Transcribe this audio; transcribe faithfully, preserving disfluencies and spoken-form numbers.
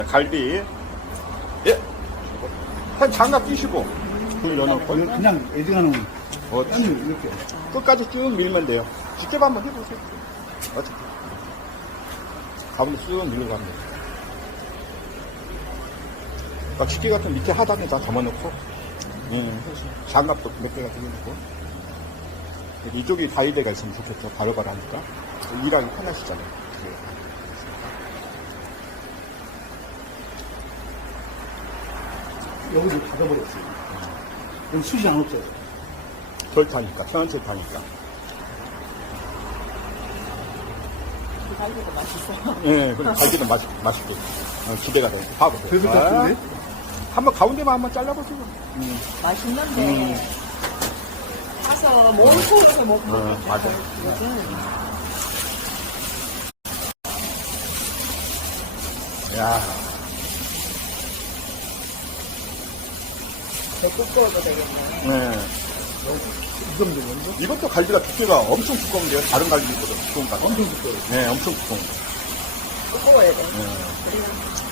갈비. 예. 한 장갑 끼시고 불 넣어놓고 이건 그냥 애정하는 어, 땀을 이렇게. 끝까지 쭉 밀면 돼요. 직접 한번 해보세요. 어떻게? 가운데 쑥 밀고 가면 돼요. 막 식기 같은 밑에 하단에 다 담아놓고, 음, 장갑도 몇 개가 들여놓고. 이쪽이 다이대가 있으면 좋겠죠. 바로바로 하니까. 일하기 편하시잖아요. 여기서 닫아버렸어요. 여기 숱이 안 없어요. 덜 타니까, 천천히 타니까. 갈비도 맛있어요. 예, 그럼 갈비도 맛, 맛있게. 어, 기대가 돼요. 봐보세요. 그래서 아, 같은데? 한번 가운데만 한번 잘라보세요. 음. 맛있는데 음. 가서 몸속에서 먹는 어, 거 맞아. 야, 배꼽 구워도 되겠네. 네. 이 정도 정도? 이것도 갈비가 두께가 엄청 두꺼운데요. 다른 갈비보다 두꺼운 갈비. 엄청 두꺼워요. 네, 엄청 두꺼운 거. 꼭 구워야 돼. 네.